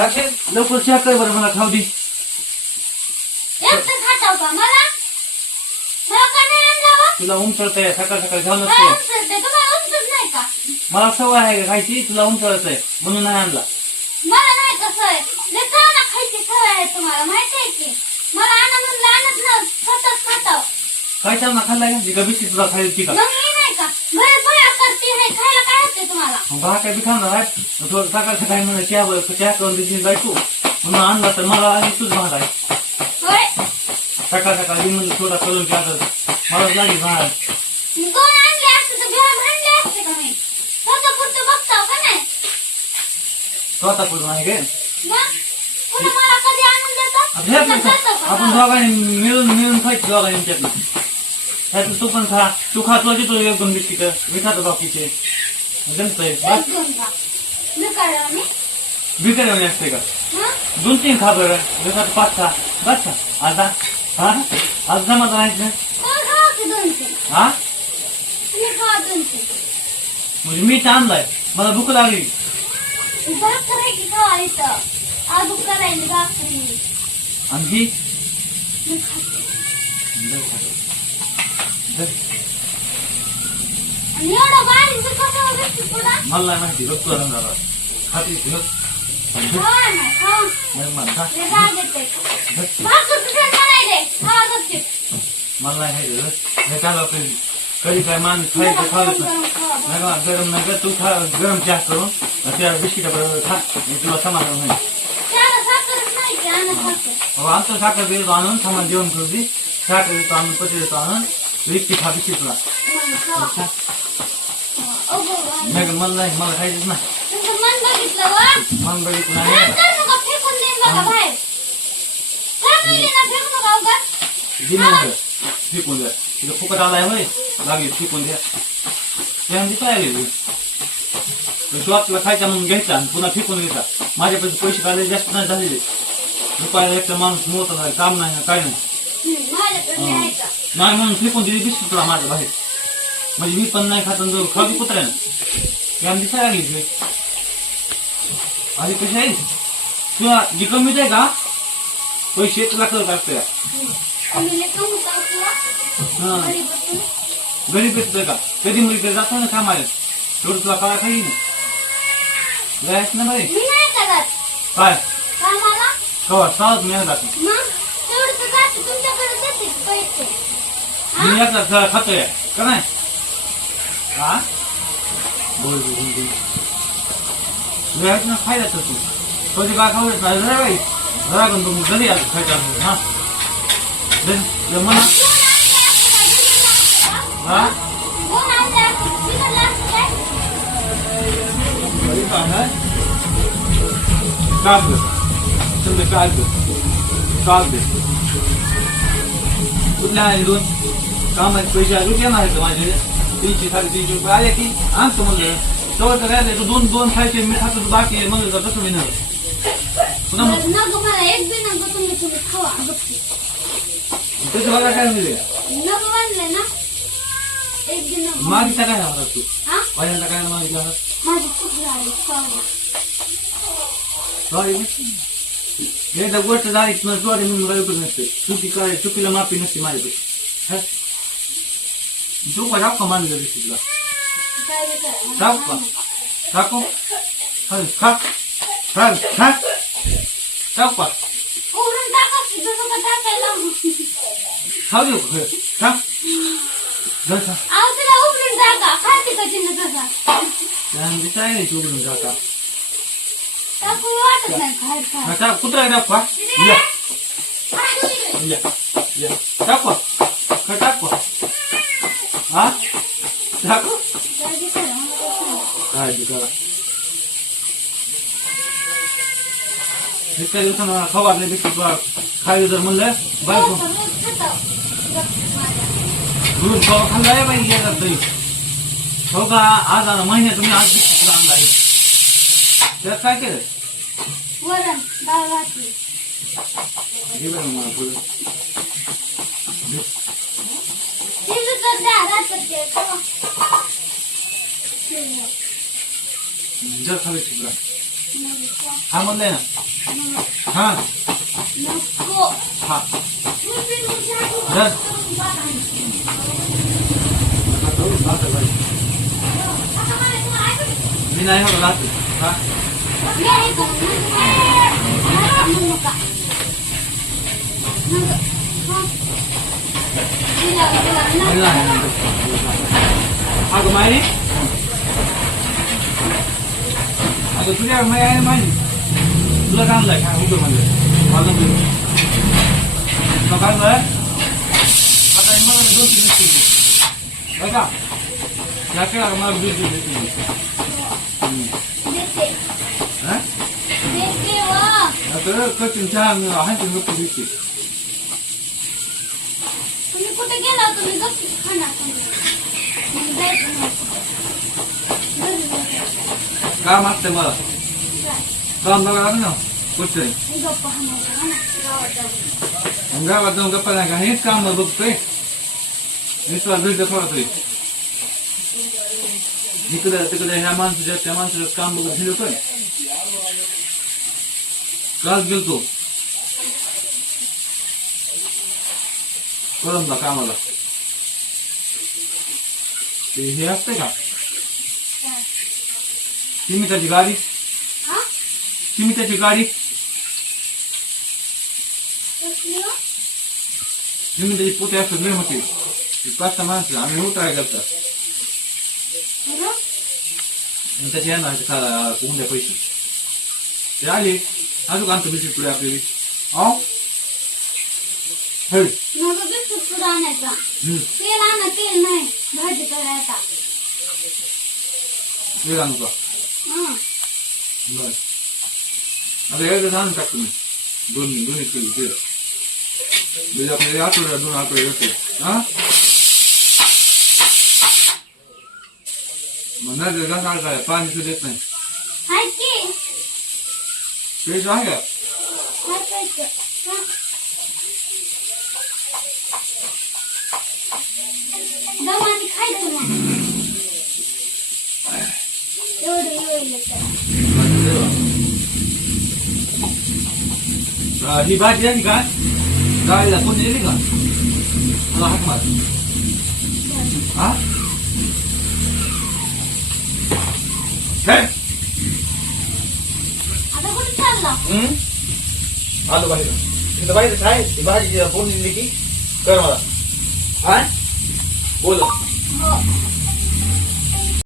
साक्षी लवकर चहा कर बरं मला खाऊ दे. एकटं खाताव का मला? मला का नाही आणलं? तुला उमटळतंय सकाळ सकाळ खाऊ काय नसते उचलते? तुम्हाला उचलत नाही का? मला सवय आहे का खायची? तुला उमटळतंय म्हणून नाही आणला. मला नाही कसं आहे खायची सवय आहे तुम्हाला माहिती आहे की? मला आणा म्हणलं आणत ना खाताव. काय खाल्लाय का बिस्किट तुला खायची ती का? मग नाही का बरं बरं करते हे खायला काय मग बा खाणार आहे. थोडं सकाळ सकाळी म्हणून चहा बरं चहा करून देशील बायको. म्हणून आणला तर मला आणि तुझ भाग आहे होय. सकाळ सकाळी म्हणून थोडा करून कर मला लागेल भाग दोन आणले असते तर घरात आणले असते का मी स्वतः पुरतं बघताव का नाही? स्वतः मग? मला कधी आणून देतो? का? आपण दोघांनी मिळून मिळून खायची दोघांनी त्यातलं तू पण खा. तू खातो की तू एक दोन बिस्किट. मी खातो बाकीचे. जमतंय बस. दोन असते का? दोन तीन खा बरं. मी पाच खा. बस का आता हा? आज जमा राहायचं हा? म्हणजे मी आणलाय. मला भूक लागली. आणखी एवढं बारीक जर कसं भेटते पुढं मला नाही माहिती बघतो रंगाला खाते ती बघ. खावा ना खावा मग मला खा. लय राग येते बघ. भाकर तुझ्या नाही दे खावा गपचीप. मला नाही माहिती बघ. हे काय बापरे कधी काय मान खायचं खायचं गरम खावा बा. नाही बा, गरम नाही कर तू खा गरम चहा करून त्या बिस्किटा बरोबर खा मी तुला समाधान नाही की आणत साखर. देतो आणून सामान जेवण करू दे साखर देतो आणून पती देतो आणून खा बिस्किट तुला मग खावा. खा. अगो बाई. नाही मला नाही मला खायचंच नाही. मन बघितलं नाही. काढू नका, फेकून. दिली द्या. तिथं फुकट आलाय होय. लागली फेकून द्या. त्यामध्ये काय आले शॉपला खायचा म्हणून घ्यायचा आणि पुन्हा फेकून घ्यायचा माझ्यापाशी पैसे काढले जास्त नाही झालेले. रुपयाला एक तर माणूस मोठा नाही काम नाही काय नाही? नाही म्हणून फेकून दिली बिस्किट माझ्या बाहेर. म्हणजे मी पण नाही खात आणि खावी कुत्र्यानं काय लागली तुझी आधी कशी आहे तुला जी कमीच आहे का पैसे तुला कळत असते. तुम्ही लय कमी का किंवा? घरी बसून? गरीब येत का कधी मुली जातो ना कामाला तेवढं तुला कळा खाई ना जायच ना करत. काय? कवा सावध मी जातो? मी एकदा खा- खातोय का नाही हा? बोल बोल बोल. बोल जायच ना खायला तर तू. कधी काय खाऊ येत नाही रे बाई. घरा घेऊन तुम्ही घरी आलो खायच्या अगोदर, हा? दे, हा? काय? दे. कुठल्या आहे दोन? कामाचे पैसे आले की माझे तीनशे साडेतीनशे रुपये. आले की आणतो म्हणलं. तेवढं तर राहिले तर दोन दोन खायचे मी खातो बाकी आहे, म्हणलं तर तसं मी नाही. पुन्हा मग बरं, नको मला एक बी नको, तुम्ही तुम्ही खावा, गपचीप. त्याचं बघा काय म्हणजे नको म्हणले ना. एक बी नको. मागितला काय होता तू? हा? पहिल्यांदा काय मागितला होता माझी खूप झाली खावा. सॉरी एकदा गोष्ट झाली की मला सॉरी म्हणून नसते. चुकी काय चुकीला माफी नसते माझ्यापेक्षा. चुका टाक का मानलं दिसते तुला काय बी करा. टाक का टाको हल खा खा खा टाक का उघडून टाका की जसं का टाकायला. खाऊ देऊ का? खा जर खा अहो, तिला उघडून टाका. खाते का तिनं तसा? त्यामध्ये काय नाही चुकून टाका टाकू वाटत नाही खायला हा, काय. टाक कुत्रा टाक हा? काय बी करा, इतक्या दिवसानं खवारले बिस्किट खायला जर म्हणलं बायको. दूध खावा खाल्लाय बाई गेला तरी. हो का? आज आला महिन्यात तुम्ही आज बिस्किट आणला आहे. त्यात काय केलं? वरण डाळ भाजी. हे बघ मला पुढं. शिजू तर द्या रात्री ते खावा. जर खाली शिकला नको हा म्हणलंय ना नको हा नको हा धर. मी नाही हो राहतो हा मी नाही अगं माई अगं तुझ्या माई आहे माई तुला काय आणलंय काय उभं म्हणलं मला नको येऊ. तुला काय आणलंय आता हे मला दोन तीन मिनिटं दे. बघा या केला का मला दूध दूध देते हा आता कठीण चहा हांची नको देते तुम्ही कुठे गेला तुम्ही गप्पी खाणार मग जायचं नव्हतं. घरी जायचं. काम असते मला काम बघा लागलं ना कुठं गप्पा खाणार गावात जाऊन. गप्पा नाही का हेच काम बघतोय हेच तुला भेटलं थोडा तरी तिकडे ह्या माणसाच्या त्या माणसाचं काम बघत फिरतोय काल गेलतो कळमला कामाला ते हे असतंय का काय? सिमिटाची गाडी हा? सिमिटाची गाडी कसली हो? सिमिटाची पोते असतात लय मोठी ती पाच सहा माणसं आम्ही उतराय करतात त्याचे येणार सारा कोंड्या पैसे ते आले अजून आणतो बिस्किट पुढे आपली आणायचा हम्म तेल आणा तेल नाही भाजी करायचा ते आणू का? हा. बर. आता एकदा आणून टाकतो मी. दोन दोन्ही किलो तेल म्हणजे आपल्याला आठवड्या दोन आठवडे हा? गंगाळ काय पाणी देत नाही. हाय की. आहे का हाय. हा. एवढं एवढं हा, भाजी आहे का? गाडीला कोणी दिली का? मला हाक मार. हा? आलो बाहेर. तिथं बाहेर काय? भाजी फोन दिली की? कर मला. हा बोल. हो